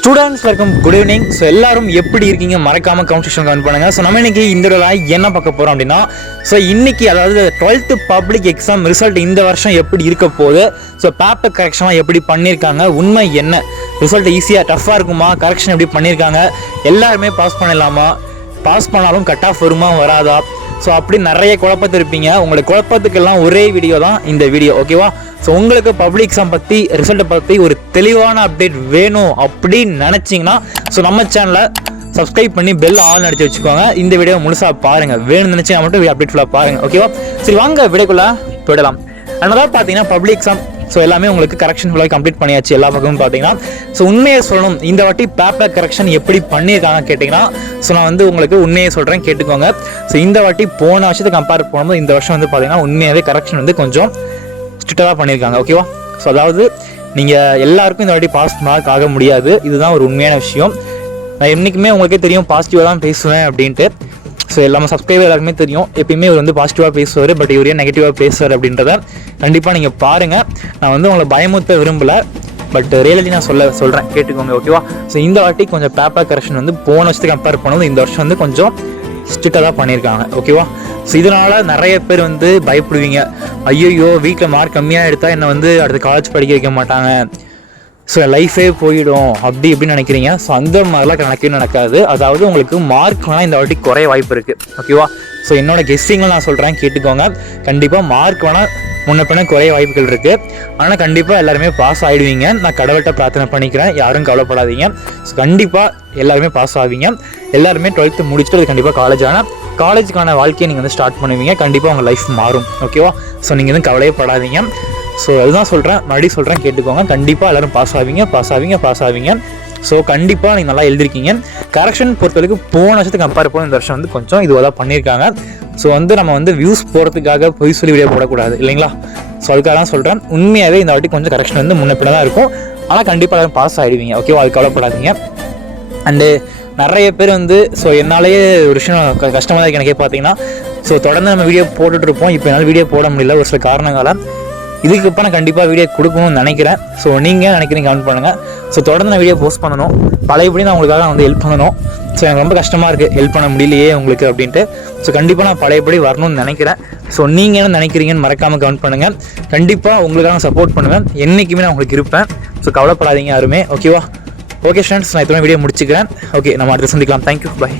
Students welcome, good evening. So எல்லாரும் எப்படி இருக்கீங்க? மறக்காமல் கமெண்ட் செக்ஷன் கமெண்ட் பண்ணுங்கள். ஸோ நம்ம இன்னைக்கு இந்த என்ன பார்க்க போகிறோம் அப்படின்னா, ஸோ இன்னைக்கு அதாவது 12th பப்ளிக் எக்ஸாம் ரிசல்ட் இந்த வருஷம் எப்படி இருக்க போகுது, ஸோ பேப்பர் கரெக்ஷன்லாம் எப்படி பண்ணியிருக்காங்க, உண்மை என்ன, ரிசல்ட் ஈஸியாக டஃப்பாக இருக்குமா, கரெக்ஷன் எப்படி பண்ணியிருக்காங்க, எல்லாருமே பாஸ் பண்ணிடலாமா, பாஸ் பண்ணாலும் கட் ஆஃப் வருமா வராதா, ஸோ அப்படி நிறைய குழப்பத்தில் இருப்பீங்க. உங்களுக்கு குழப்பத்துக்கெல்லாம் ஒரே வீடியோ தான் இந்த வீடியோ, ஓகேவா? ஸோ உங்களுக்கு பப்ளிக் எக்ஸாம் பற்றி, ரிசல்ட்டை பற்றி ஒரு தெளிவான அப்டேட் வேணும் அப்படின்னு நினச்சிங்கன்னா ஸோ நம்ம சேனலை சப்ஸ்கிரைப் பண்ணி பெல் ஆன் அடித்து வச்சுக்கோங்க. இந்த வீடியோ முழுசாக பாருங்கள். வேணும்னு நினச்சிங்கன்னா மட்டும் அப்டேட் ஃபுல்லாக பாருங்கள், ஓகேவா? சரி, வாங்க வீடியோக்குள்ளே போயிடலாம். அதனால் பார்த்தீங்கன்னா பப்ளிக் எக்ஸாம் ஸோ எல்லாமே உங்களுக்கு கரெக்ஷன் ஃபுல்லாக கம்ப்ளீட் பண்ணியாச்சு எல்லா பக்கமும் பார்த்தீங்கன்னா. ஸோ உண்மையை சொல்லணும், இந்த வாட்டி பேப்பர் கரெக்ஷன் எப்படி பண்ணியிருக்காங்க கேட்டிங்கன்னா, ஸோ நான் வந்து உங்களுக்கு உண்மையை சொல்கிறேன், கேட்டுக்கோங்க. ஸோ இந்த வாட்டி போன வருஷத்தை கம்பேர் பண்ணும்போது இந்த வருஷம் வந்து பார்த்தீங்கன்னா உண்மையாகவே கரெக்ஷன் வந்து கொஞ்சம் ஸ்ட்ரிக்டாக பண்ணியிருக்காங்க, ஓகேவா? ஸோ அதாவது நீங்கள் எல்லாருக்கும் இந்த வாட்டி பாஸ் மார்க் ஆக முடியாது, இதுதான் ஒரு உண்மையான விஷயம். நான் என்றைக்குமே உங்களுக்கே தெரியும் பாசிட்டிவாக தான் பேசுவேன் அப்படின்ட்டு. ஸோ எல்லாமே சப்ஸ்கிரைபர் எல்லாருக்குமே தெரியும், எப்பயுமே இவர் வந்து பாசிட்டிவாக பேசுவார், பட் இவரே நெகட்டிவாக பேசுவார் அப்படின்றத கண்டிப்பாக நீங்கள் பாருங்கள். நான் வந்து உங்களை பயமுறுத்த விரும்பலை, பட் ரியாலிட்டி நான் சொல்கிறேன், கேட்டுக்கோங்க, ஓகேவா? ஸோ இந்த வாட்டி கொஞ்சம் பேப்பர் கரெக்ஷன் வந்து போன வருஷத்துக்கு கம்பேர் பண்ணும்போது இந்த வருஷம் வந்து கொஞ்சம் ஸ்ட்ரிக்டாக தான் பண்ணியிருக்காங்க, ஓகேவா? ஸோ இதனால் நிறைய பேர் வந்து பயப்படுவீங்க, ஐயோ வீட்டில் மார்க் கம்மியாக எடுத்தால் என்னை வந்து அடுத்த காலேஜ் படிக்க வைக்க மாட்டாங்க, ஸோ லைஃபே போயிடும் அப்படி இப்படின்னு நினைக்கிறீங்க. ஸோ அந்த மாதிரிலாம் நடக்கவே நடக்காது. அதாவது உங்களுக்கு மார்க் வேணால் இந்த வாட்டி குறைய வாய்ப்பு இருக்குது, ஓகேவா? ஸோ என்னோட கெஸ்ஸிங்கில் நான் சொல்கிறேன், கேட்டுக்கோங்க. கண்டிப்பாக மார்க் வேணால் முன்ன பின்ன குறைய வாய்ப்புகள் இருக்குது, ஆனால் கண்டிப்பாக எல்லாருமே பாஸ் ஆகிடுவீங்க. நான் கடவுள்கிட்ட பிரார்த்தனை பண்ணிக்கிறேன், யாரும் கவலைப்படாதீங்க. ஸோ கண்டிப்பாக எல்லாருமே பாஸ் ஆவீங்க. எல்லாருமே 12th முடிச்சுட்டு கண்டிப்பாக காலேஜுக்கான வாழ்க்கையை நீங்கள் வந்து ஸ்டார்ட் பண்ணுவீங்க. கண்டிப்பாக உங்கள் லைஃப் மாறும், ஓகேவா? ஸோ நீங்கள் எதுவும் கவலையே படாதீங்க. ஸோ அதுதான் சொல்கிறேன், மறுபடியும் சொல்கிறேன், கேட்டுக்கோங்க. கண்டிப்பாக எல்லோரும் பாஸ் ஆவீங்க. ஸோ கண்டிப்பாக நீங்கள் நல்லா எழுதிருக்கீங்க. கரெக்ஷன் பொறுத்தவரைக்கும் போன வருஷத்துக்கு கம்பேர் பண்ண இந்த வருஷம் வந்து கொஞ்சம் இதுவாக தான் பண்ணியிருக்காங்க. ஸோ வந்து நம்ம வந்து வியூஸ் போகிறதுக்காக பொய் சொல்லி வீடியோ போடக்கூடாது, இல்லைங்களா? ஸோ அதுக்காக தான் சொல்கிறேன், உண்மையாகவே இந்த வாட்டி கொஞ்சம் கரெக்ஷன் வந்து முன்ன பின்ன தான் இருக்கும், ஆனால் கண்டிப்பாக எல்லாரும் பாஸ் ஆகிடுவீங்க, ஓகேவா? அது கவலைப்படாதீங்க. அண்டு நிறைய பேர் வந்து ஸோ என்னாலேயே ஒரு விஷயம் கஷ்டமாக தான் இருக்குது எனக்கே பார்த்தீங்கன்னா. ஸோ தொடர்ந்து நம்ம வீடியோ போட்டுட்ருப்போம், இப்போ என்னால் வீடியோ போட முடியல ஒரு சில காரணங்களால். இதுக்கு நான் கண்டிப்பாக வீடியோ கொடுக்கணும்னு நினைக்கிறேன். ஸோ நீங்கள் நினைக்கிறீங்க கமெண்ட் பண்ணுங்கள். ஸோ தொடர்ந்து நான் வீடியோ போஸ்ட் பண்ணணும், பழையபடி நான் உங்களுக்காக வந்து ஹெல்ப் பண்ணணும். ஸோ எனக்கு ரொம்ப கஷ்டமாக இருக்குது, ஹெல்ப் பண்ண முடியலையே உங்களுக்கு அப்படின்ட்டு. ஸோ கண்டிப்பாக நான் பழையபடி வரணும்னு நினைக்கிறேன். ஸோ நீங்கள் என்ன நினைக்கிறீங்கன்னு மறக்காமல் கமெண்ட் பண்ணுங்கள். கண்டிப்பாக உங்களுக்காக நான் சப்போர்ட் பண்ணுவேன், என்றைக்குமே நான் உங்களுக்கு இருப்பேன். ஸோ கவலைப்படாதீங்க யாருமே, ஓகேவா? ஓகே ஃப்ரெண்ட்ஸ், நான் இத்தனை வீடியோ முடிச்சுக்கிறேன். ஓகே, நம்ம அடுத்து சந்திக்கலாம். Thank you, by.